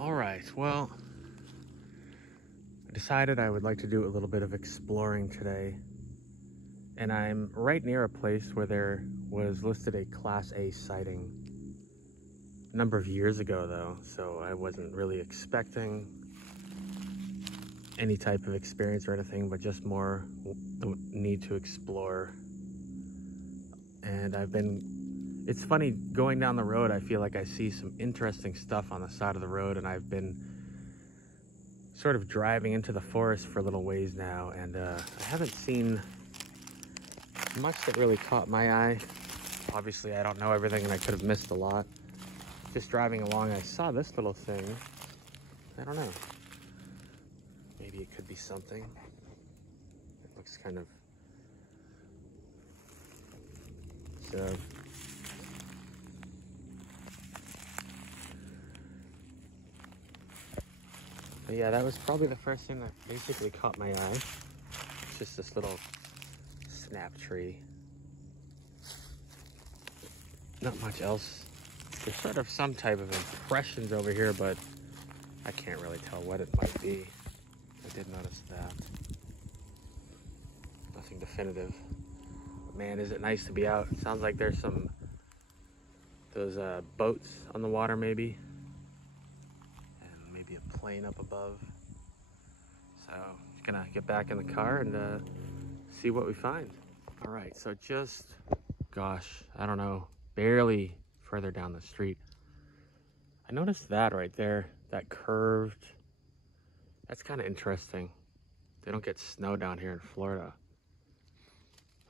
All right, well, I decided I would like to do a little bit of exploring today. And I'm right near a place where there was listed a Class A sighting a number of years ago, though, so I wasn't really expecting any type of experience or anything, but just more the need to explore. And it's funny, going down the road, I feel like I see some interesting stuff on the side of the road, and I've been sort of driving into the forest for a little ways now, and I haven't seen much that really caught my eye. Obviously, I don't know everything, and I could have missed a lot. Just driving along, I saw this little thing. I don't know. Maybe it could be something. It looks kind of... So... But yeah, that was probably the first thing that basically caught my eye. It's just this little snap tree. Not much else. There's sort of some type of impressions over here, but I can't really tell what it might be. I did notice that. Nothing definitive. But man, is it nice to be out. It sounds like there's those boats on the water maybe. And maybe a plane up above. So, just gonna get back in the car and see what we find. All right, so just, gosh, I don't know, barely further down the street, I noticed that right there, that curved, that's kind of interesting. They don't get snow down here in Florida.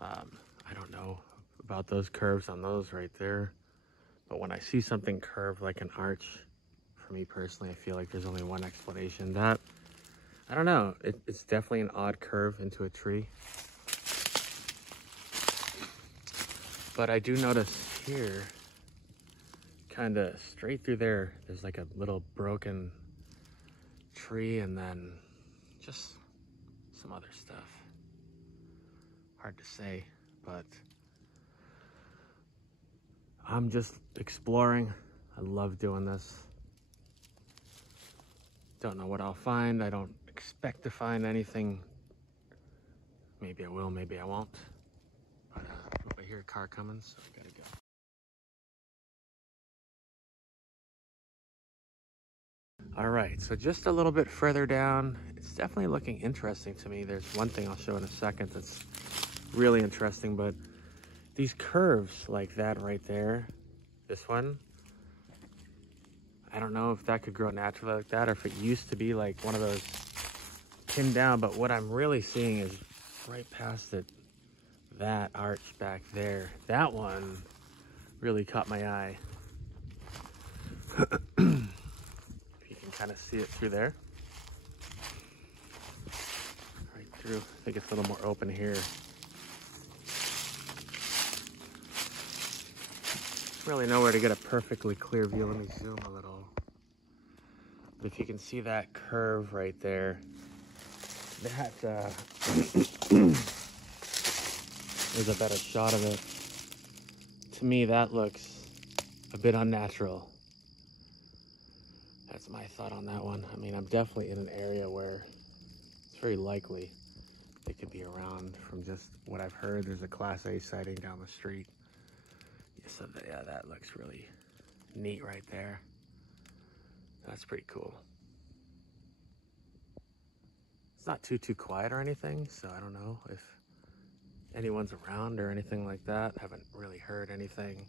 I don't know about those curves on those right there, but when I see something curved like an arch, for me personally, I feel like there's only one explanation. That, I don't know, it's definitely an odd curve into a tree. But I do notice here, kind of straight through there, there's like a little broken tree, and then just some other stuff. Hard to say, but I'm just exploring. I love doing this. Don't know what I'll find. I don't expect to find anything. Maybe I will, maybe I won't. But I hear a car coming, so I gotta go. All right, so just a little bit further down, it's definitely looking interesting to me. There's one thing I'll show in a second that's really interesting, but these curves like that right there, this one, I don't know if that could grow naturally like that, or if it used to be like one of those pinned down, but what I'm really seeing is right past it, that arch back there, that one really caught my eye. Kind of see it through there. Right through. I think it's a little more open here. Really nowhere to get a perfectly clear view. Let me zoom a little. But if you can see that curve right there, that there's a better shot of it. To me, that looks a bit unnatural. That's my thought on that one. I mean, I'm definitely in an area where it's very likely they could be around. From just what I've heard, there's a Class A sighting down the street. So yeah, that looks really neat right there. That's pretty cool. It's not too quiet or anything, so I don't know if anyone's around or anything like that. Haven't really heard anything.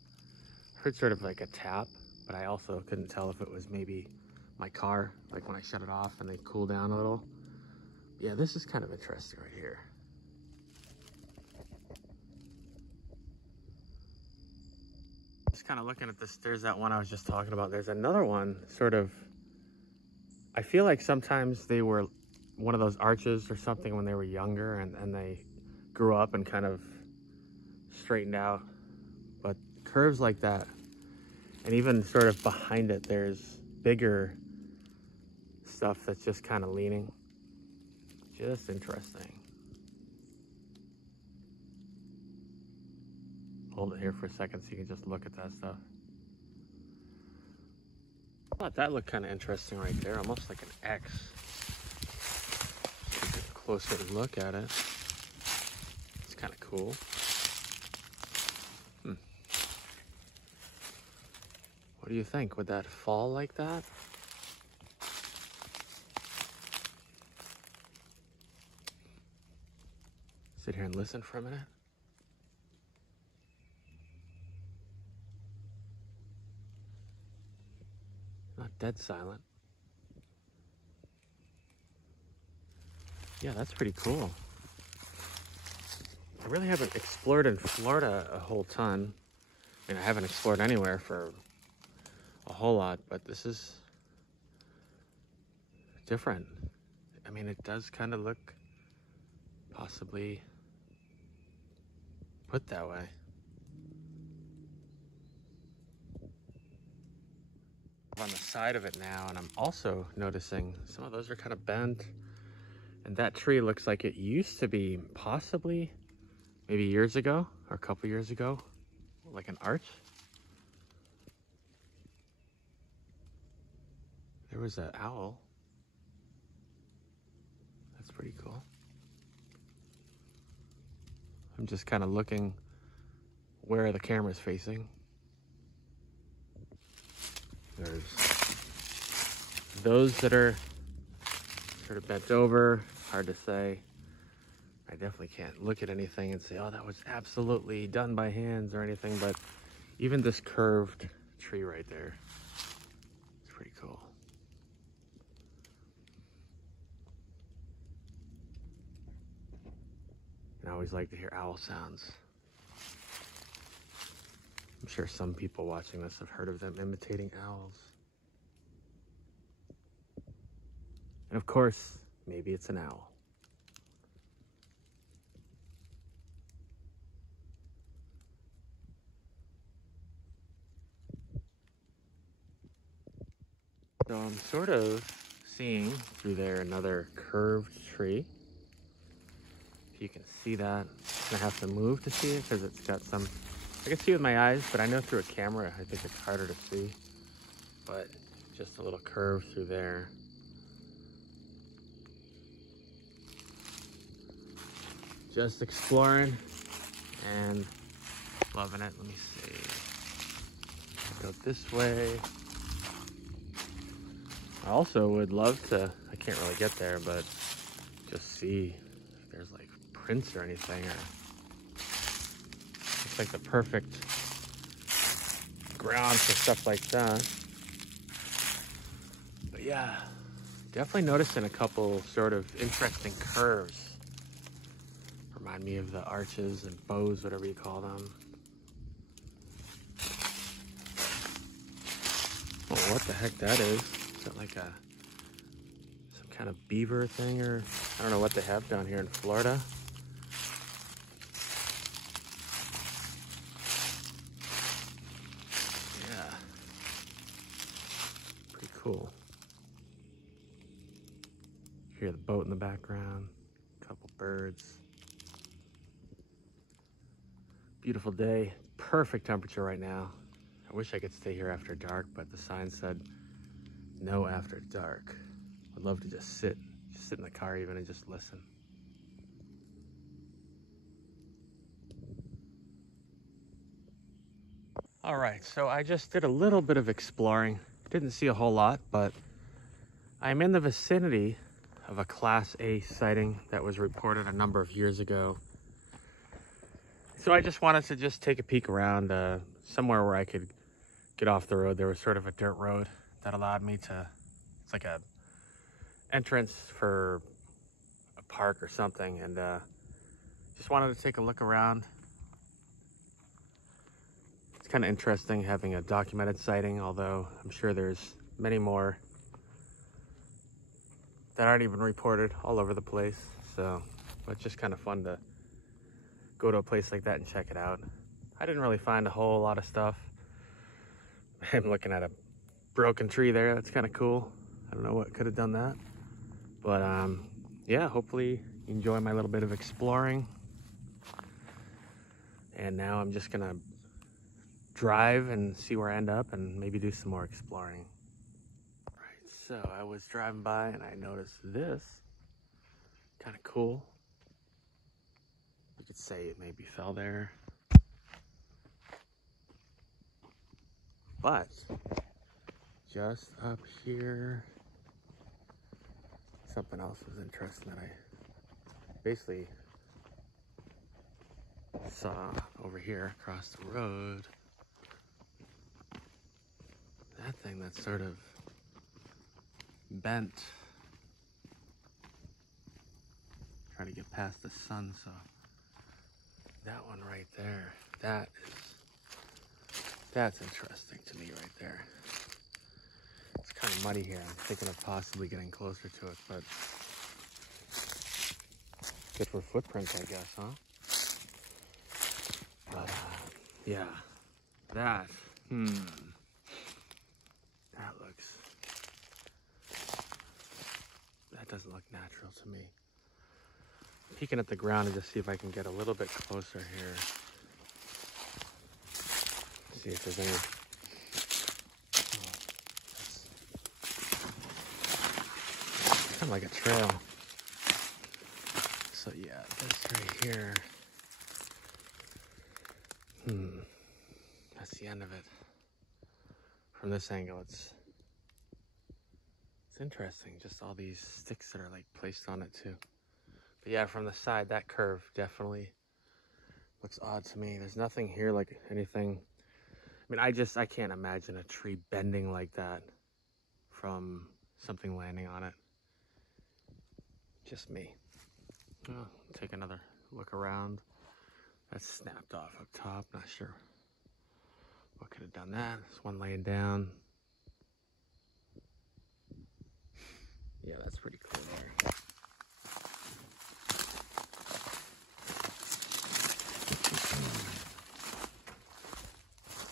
Heard sort of like a tap, but I also couldn't tell if it was maybe my car, like when I shut it off and they cool down a little. Yeah, this is kind of interesting right here. Just kind of looking at this, there's that one I was just talking about. There's another one, sort of, I feel like sometimes they were one of those arches or something when they were younger, and they grew up and kind of straightened out. But curves like that, and even sort of behind it, there's bigger stuff that's just kind of leaning. Just interesting. Hold it here for a second so you can just look at that stuff. thought that looked kind of interesting right there, almost like an X. Take a closer look at it. It's kind of cool. What do you think? Would that fall like that? Sit here and listen for a minute. Not dead silent. Yeah, that's pretty cool. I really haven't explored in Florida a whole ton. I mean, I haven't explored anywhere for a whole lot, but this is different. I mean, it does kind of look possibly put that way. On the side of it now, and I'm also noticing some of those are kind of bent, and that tree looks like it used to be possibly maybe years ago or a couple years ago, like an arch. There was an owl. That's pretty cool. I'm just kind of looking where the camera's facing. There's those that are sort of bent over, hard to say. I definitely can't look at anything and say, oh, that was absolutely done by hands or anything, but even this curved tree right there, it's pretty cool. And I always like to hear owl sounds. I'm sure some people watching this have heard of them imitating owls. And of course, maybe it's an owl. So I'm sort of seeing through there another curved tree. If you can see that, I'm gonna have to move to see it because it's got some, I can see with my eyes, but I know through a camera, I think it's harder to see. But just a little curve through there. Just exploring and loving it. Let me see. Go this way. I also would love to, I can't really get there, but just see if there's like prints or anything, or it's like the perfect ground for stuff like that. But yeah, definitely noticing a couple sort of interesting curves. Remind me of the arches and bows, whatever you call them. Oh, what the heck that is. Is that like some kind of beaver thing, or I don't know what they have down here in Florida. Yeah. Pretty cool. Hear the boat in the background, a couple birds. Beautiful day, perfect temperature right now. I wish I could stay here after dark, but the sign said no after dark. I'd love to just sit in the car even and just listen. All right, so I just did a little bit of exploring. Didn't see a whole lot, but I'm in the vicinity of a Class A sighting that was reported a number of years ago. So I just wanted to just take a peek around somewhere where I could get off the road. There was sort of a dirt road that allowed me to, it's like a entrance for a park or something, and just wanted to take a look around. It's kind of interesting having a documented sighting, although I'm sure there's many more that aren't even reported all over the place. So it's just kind of fun to go to a place like that and check it out. I didn't really find a whole lot of stuff. I'm looking at a broken tree there. That's kind of cool. I don't know what could have done that. But yeah, hopefully you enjoy my little bit of exploring. And now I'm just gonna drive and see where I end up and maybe do some more exploring. So I was driving by and I noticed this. Kind of cool. You could say it maybe fell there. But just up here, something else was interesting that I basically saw over here across the road. That thing that's sort of bent. Try to get past the sun, so that one right there, that's interesting to me right there. It's kind of muddy here. I'm thinking of possibly getting closer to it, but good for footprints, I guess, huh? But yeah, that doesn't look natural to me. Peeking at the ground and just see if I can get a little bit closer here. See if there's any. Kind of like a trail. So yeah, this right here. That's the end of it. From this angle, it's interesting. Just all these sticks that are like placed on it too. But yeah, from the side, that curve definitely looks odd to me. There's nothing here like anything. I mean, I can't imagine a tree bending like that from something landing on it. Just me. Oh, take another look around. That's snapped off up top. Not sure what could have done that. There's one laying down. Yeah, that's pretty cool there.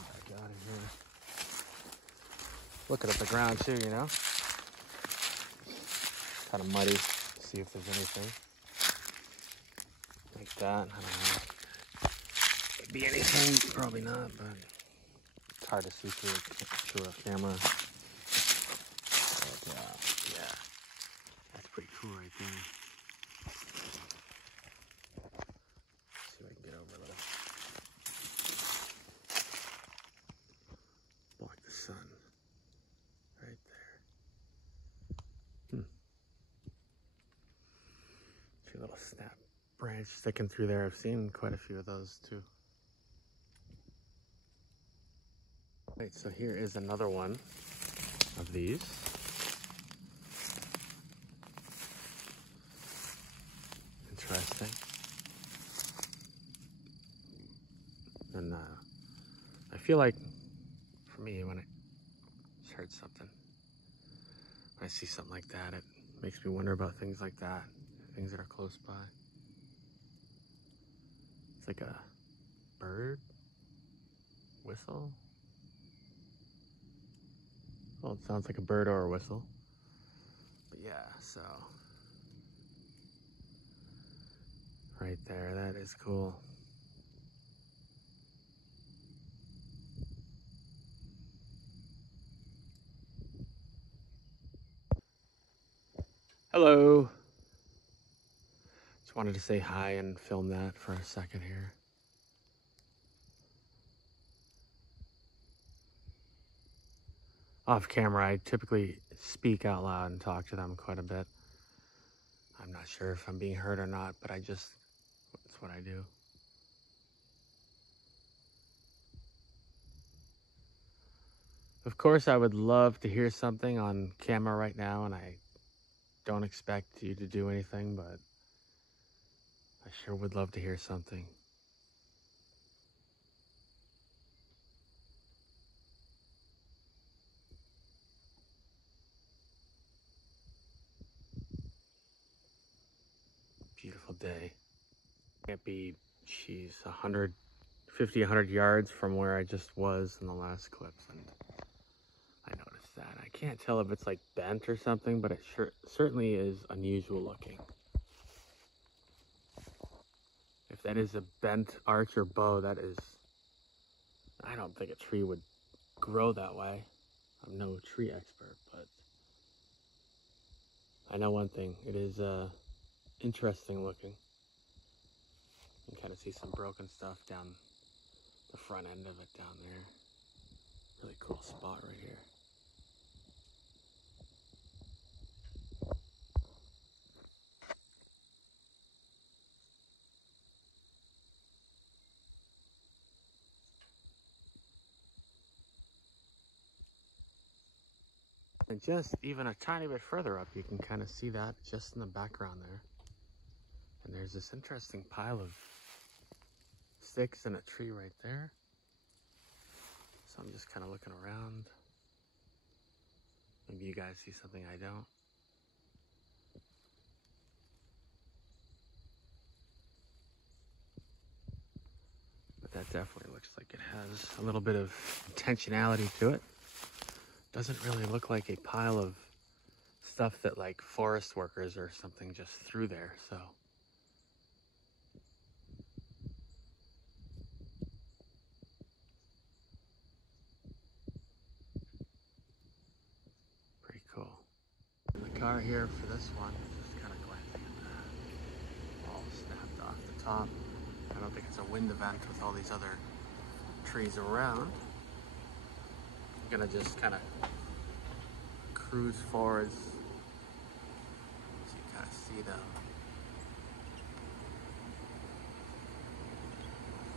Back out of here. Looking at the ground too, you know? Kind of muddy. See if there's anything like that. I don't know. Could be anything, probably not, but it's hard to see through a camera. But yeah, that's pretty cool right there. Let's see if I can get over a little. Block the sun right there. See a little snap branch sticking through there. I've seen quite a few of those too. Right, so here is another one of these. Interesting. And I feel like, for me, when I just heard something, when I see something like that, it makes me wonder about things like that, things that are close by. It's like a bird whistle. Well, it sounds like a bird or a whistle. But yeah, so right there, that is cool. Hello. Just wanted to say hi and film that for a second here. Off camera, I typically speak out loud and talk to them quite a bit. I'm not sure if I'm being heard or not, but it's what I do. Of course, I would love to hear something on camera right now, and I don't expect you to do anything, but I sure would love to hear something. Beautiful day. Can't be, 150, 100 yards from where I just was in the last clips, and I noticed that. I can't tell if it's like bent or something, but it certainly is unusual looking. If that is a bent arch or bow, that is, I don't think a tree would grow that way. I'm no tree expert, but I know one thing, it is interesting looking. You can kind of see some broken stuff down the front end of it down there. Really cool spot right here. And just even a tiny bit further up, you can kind of see that just in the background there. And there's this interesting pile of sticks and a tree right there. So I'm just kind of looking around. Maybe you guys see something I don't. But that definitely looks like it has a little bit of intentionality to it. Doesn't really look like a pile of stuff that like forest workers or something just threw there, so. Pretty cool. In the car here for this one, just kind of glancing at that. All snapped off the top. I don't think it's a wind event with all these other trees around. I'm gonna just kind of cruise forwards so you kind of see them.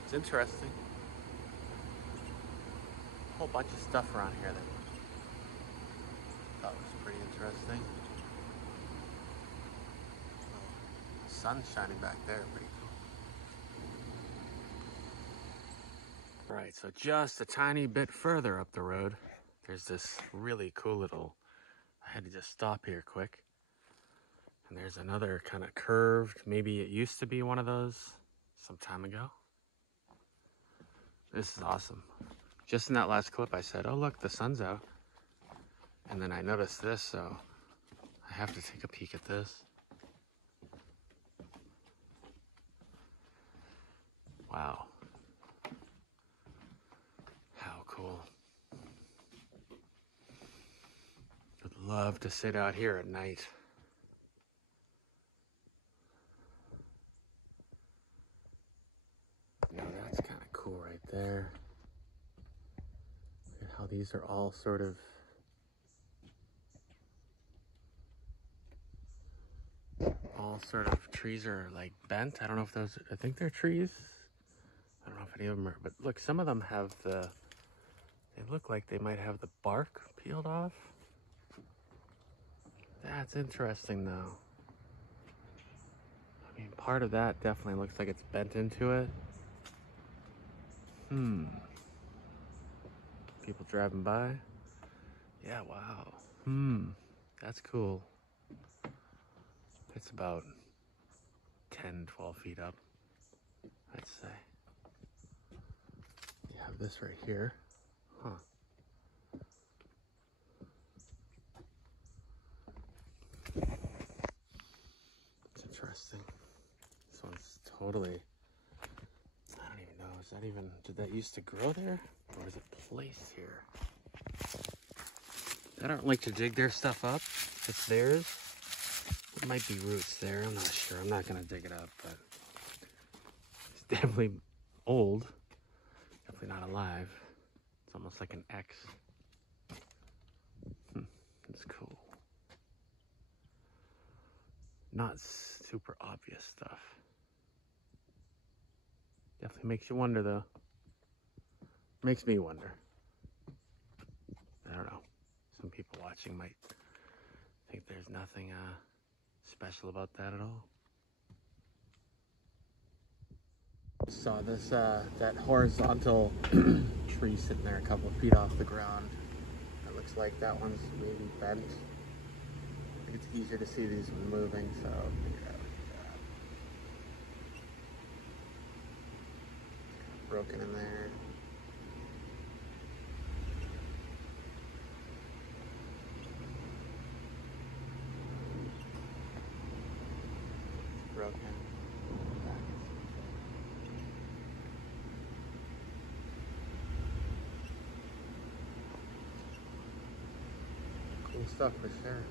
It's interesting. A whole bunch of stuff around here that I thought was pretty interesting. Sun shining back there, pretty cool. Right, so just a tiny bit further up the road, there's this really cool little, I had to just stop here quick. And there's another kind of curved, maybe it used to be one of those some time ago. This is awesome. Just in that last clip I said, oh look, the sun's out. And then I noticed this, so I have to take a peek at this. Wow. How cool. Would love to sit out here at night. Now that's kind of cool right there. Look at how these are all sort of trees are like bent. I don't know if those, I think they're trees. I don't know if any of them are, but look, some of them have they look like they might have the bark peeled off. That's interesting though. I mean, part of that definitely looks like it's bent into it. People driving by. Yeah, wow. That's cool. It's about 10, 12 feet up, I'd say. You have this right here. Huh. It's interesting. This one's totally, I don't even know, is that even, did that used to grow there? Or is it placed here? They don't like to dig their stuff up. It's theirs. It might be roots there, I'm not sure. I'm not gonna dig it up, but it's definitely old. Definitely not alive. It's almost like an X. It's cool. Not super obvious stuff. Definitely makes you wonder though. Makes me wonder. I don't know. Some people watching might think there's nothing special about that at all. Saw this that horizontal tree sitting there a couple of feet off the ground. It looks like that one's maybe bent. I think it's easier to see these when moving, so I'll figure it out. Broken in there. Broken. Cool stuff for sure.